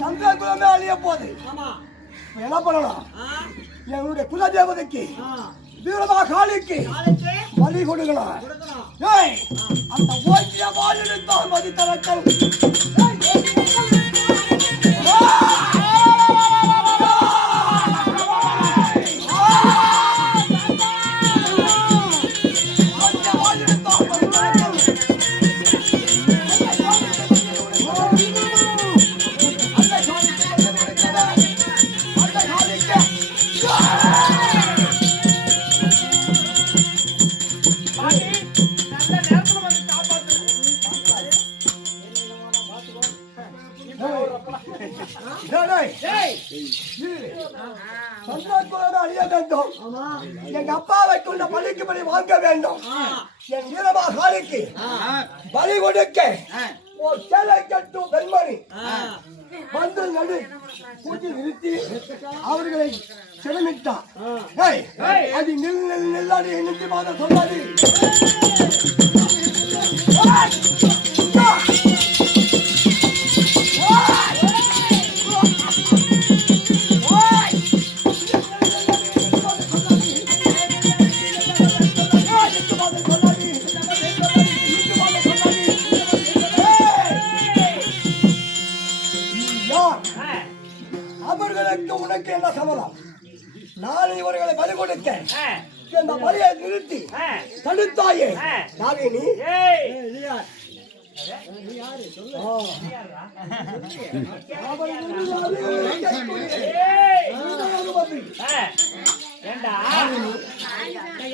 சந்திரகுலமே அழிய போது என்ன பண்ணலாம்? என்னுடைய குலதேவதைக்கு வீரமா காளிக்கு பலி கொடுக்கலாம். அந்த ஓய்ச்சிய பாலிருந்தால் மதி தரட்டும். எங்க அப்பாவை கொண்ட பலிக்கு பலி வாங்க வேண்டும். என் வீரமாகாளிக்கு பலி கொடுக்க ஒரு சேலை கட்டும் பெண்மணி வந்து நடு கூட்டி நிறுத்தி அவர்களை சிரமிட்டார். அது நில்லாடி நின்று மாத சொல்லாது. உனக்கு என்ன சமரம்? நான் இவர்களை பலி கொடுக்க இந்த பலியை நிறுத்தி தடுத்தாயே நாகினி.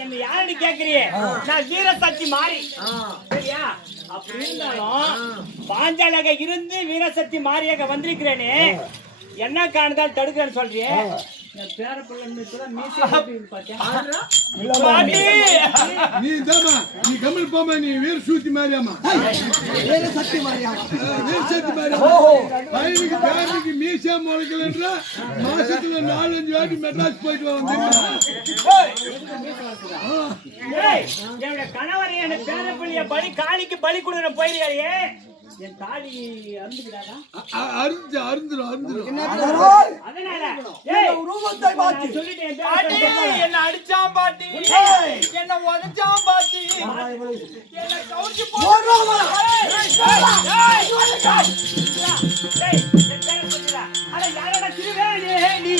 என்ன யாருன்னு கேக்குறியே? நான் வீரசக்தி மாறி சரியா? அப்படி இருந்தாலும் பாஞ்சாலக இருந்து வீரசக்தி மாறியாக வந்திருக்கிறேனே, என்ன காரணத்தால் தடுக்கிறேன்னு சொல்றியே? பேர பிள்ளை நீ கமல் போமா, நீ வீர சூத்தி மாறியாமா, வீர சக்தி மாறியாமா, வீர சக்தி மாறியாமா. பையனுக்கு பேரனுக்கு மீசா முளைக்கலன்ற மாசத்துல 4-5 வாட்டி மெட்ராஸ் போயிட்டு வந்து என்னோட கணவர் என்ன பேர பிள்ளைய பலி காளிக்கு பலி கொடுக்குற போயிருக்காரியே, என் தாடி அருந்துகிறாரா? அருந்துரும். அதனால ரூபத்தை மாத்தி சொல்லிட்டேன். என்ன அடிச்சான் பாட்டி, என்ன உதச்சான் பாட்டி, என்ன கவுச்சி அட யாரோட திருவே நீ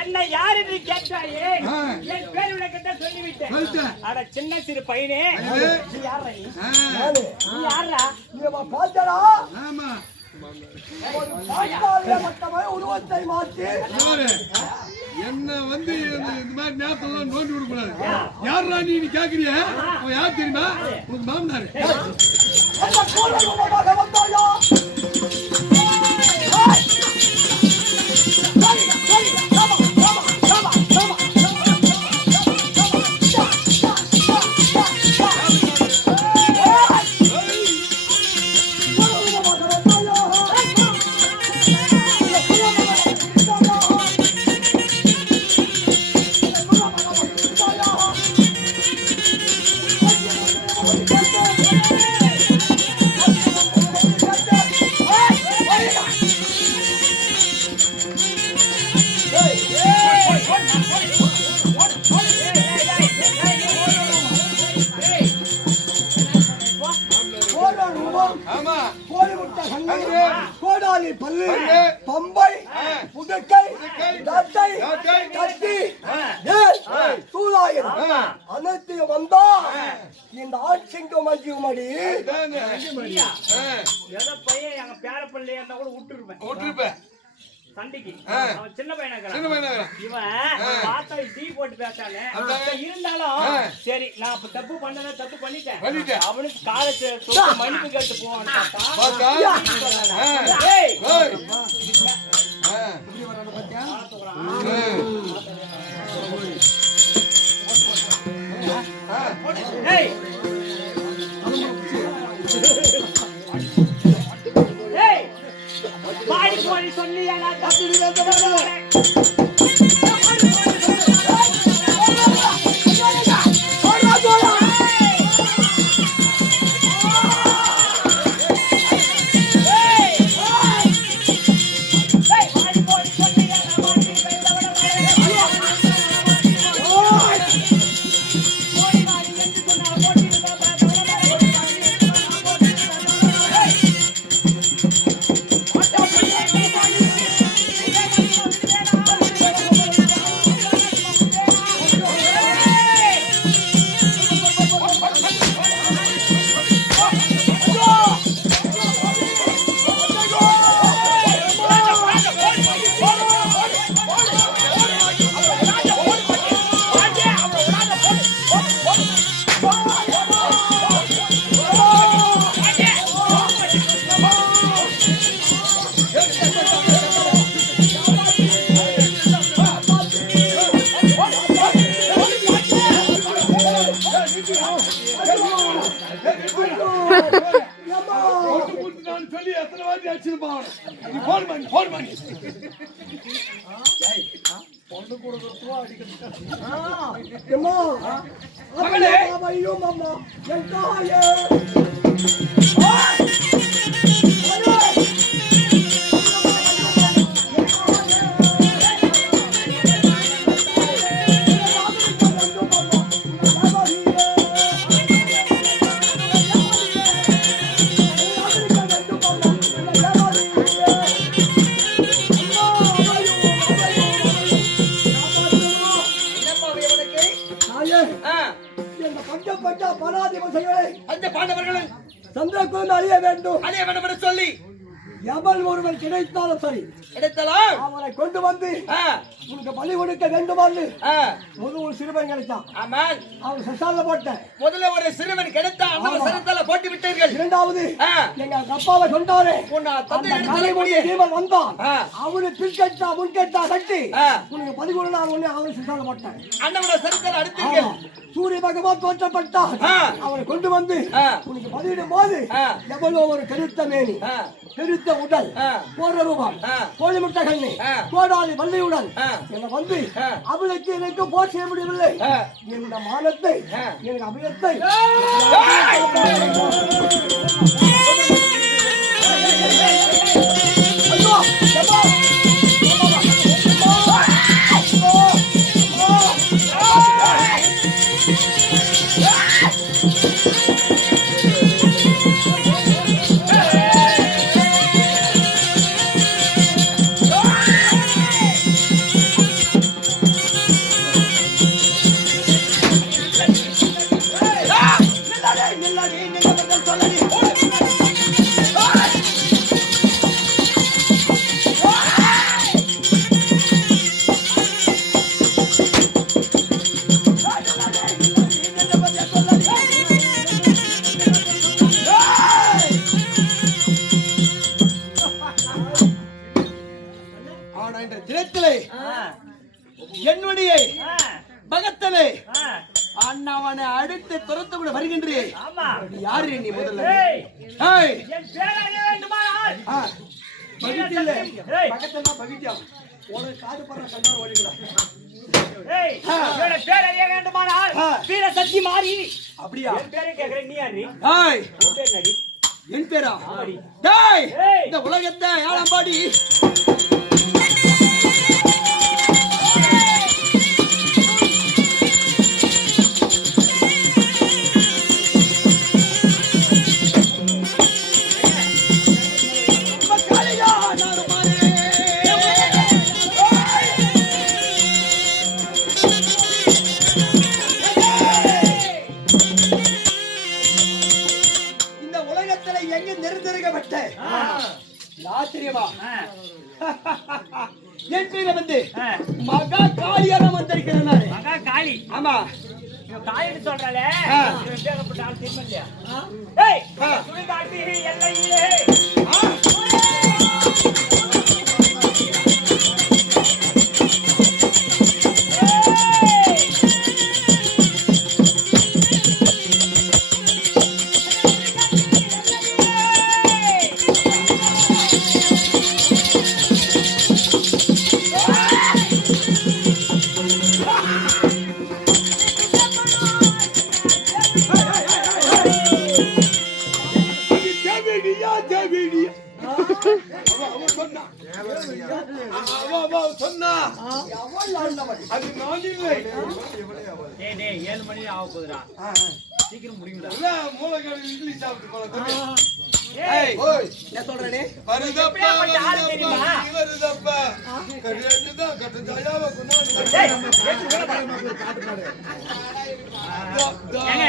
என்ன யாரு நீ கேட்டாயே? என் பேர் உனக்கிட்ட சொல்லிவிட்டேன். அட சின்ன சிறு பையனே, நீ யாரா? நீ யாரா? பாத்தடா உருவத்தை மாற்றி என்ன வந்து இந்த மாதிரி நேரத்துல நோண்டி விடக்கூடாது. யாரா நீ கேக்குறிய? யார் தெரியுமா? உனக்கு மாமனாரு. கோடாலி பல்லு, பம்பை, புதுக்கை, தட்டை, கத்தி, வேல், சூலாயுதம் அனைத்தையும் வந்தா இந்த ஆட்சிங்கும் மஞ்சுமடி ஏதோ பையன் எங்க பேர பிள்ளையா இருந்தா கூட விட்டுருப்பேன் சண்டைக்கு. அவன் சின்ன பையனா இருக்கிறான். இவன் பார்த்தா டீ போட்டு பேசானே. இருந்தாலும் சரி நான் அப்ப தப்பு பண்ணிட்டேன். அவனுக்கு காலத்தை தொட்டு மன்னிப்பு கேட்டு போவான்னு பார்த்தா ஏய் ஏய் ஏய் பாடி போய் சொல்லியா நான் தப்பு சொல்லி எத்தனை வாட்டி அடிச்சிருப்பான். நீ போன் பண்ணி பொண்ணு கொடுக்கறதும் அடிக்கிறதும் மகளே மாமா என் தாயே சந்திரகுலம் அழிய வேண்டும் என்று சொல்லி எவன் ஒருவன் கிடைத்தாலும் சரி கிடைத்தாலும் அவனை கொண்டு வந்து உனக்கு பலி கொடுக்க வேண்டும். முதல் ஒரு சிறுவன் கிடைத்தான். அவன் சசால போட்டேன். முதல்ல ஒரு சிறுவன் கிடைத்தான். அந்த சரத்தால போட்டு விட்டீர்கள். இரண்டாவது எங்க அப்பாவை கொண்டாரே தீவன் வந்தான். அவனு பின்கட்டா முன்கட்டா கட்டி உனக்கு பலி கொடுனா அவனை சசால போட்டேன். அண்ணவனை சரத்தால அடித்தீர்கள். சூரிய பகவான் தோற்றப்பட்டான். அவனை கொண்டு வந்து உனக்கு பலியிடும் போது எவ்வளோ ஒரு கருத்த மேனி, பெருத்த உடல், போற ரூபம், கோழி முட்டை கண்ணி, கோடாலி வள்ளியுடன் என்னை வந்து அவளுக்கு எனக்கு போர் செய்ய முடியவில்லை. இந்த மானத்தை எனக்கு அபயத்தை என்னுடைய பகத்தனை அண்ணாவனை அடுத்து துரத்து கூட வருகின்றேன். யாரு நீ முதல்ல? சக்தி மாறி அப்படியா? என் பேரா இந்த உலகத்தை ஏழாம்பாடி ஆச்சரியமா ஆ, என் பேரை வந்து ஆ. மகா காளியாக வந்திருக்கிறேன் நானு. மகா காளி ஆமா இவன் காளின்னு சொல்றாளே ஆ. இவன் பேரப்பட்ட ஆள் திரும்ப இல்லையா ஏய் சுடுகாட்டு எல்லையிலே அது தேவடியா தேவடியா அவன் சொன்னா அவன் சொன்னா எவள் ஆண்டவள்? அது நான் இல்லை டேய் டேய் 7 மணி ஆக போகுதுடா சீக்கிரம் முடிங்கடா இல்ல மூலக்கடை இட்லி சாப்பிட்டு போல தம்பி. ஏய் ஓய் என்ன சொல்றே? வருதப்பா எப்படியாப்பட்ட ஆளு தெரியுமா? வருதப்பா கரியதுதான் கட்டதாயாவ குனானு டேய் ஏத்து உள்ள பாரு ஏங்க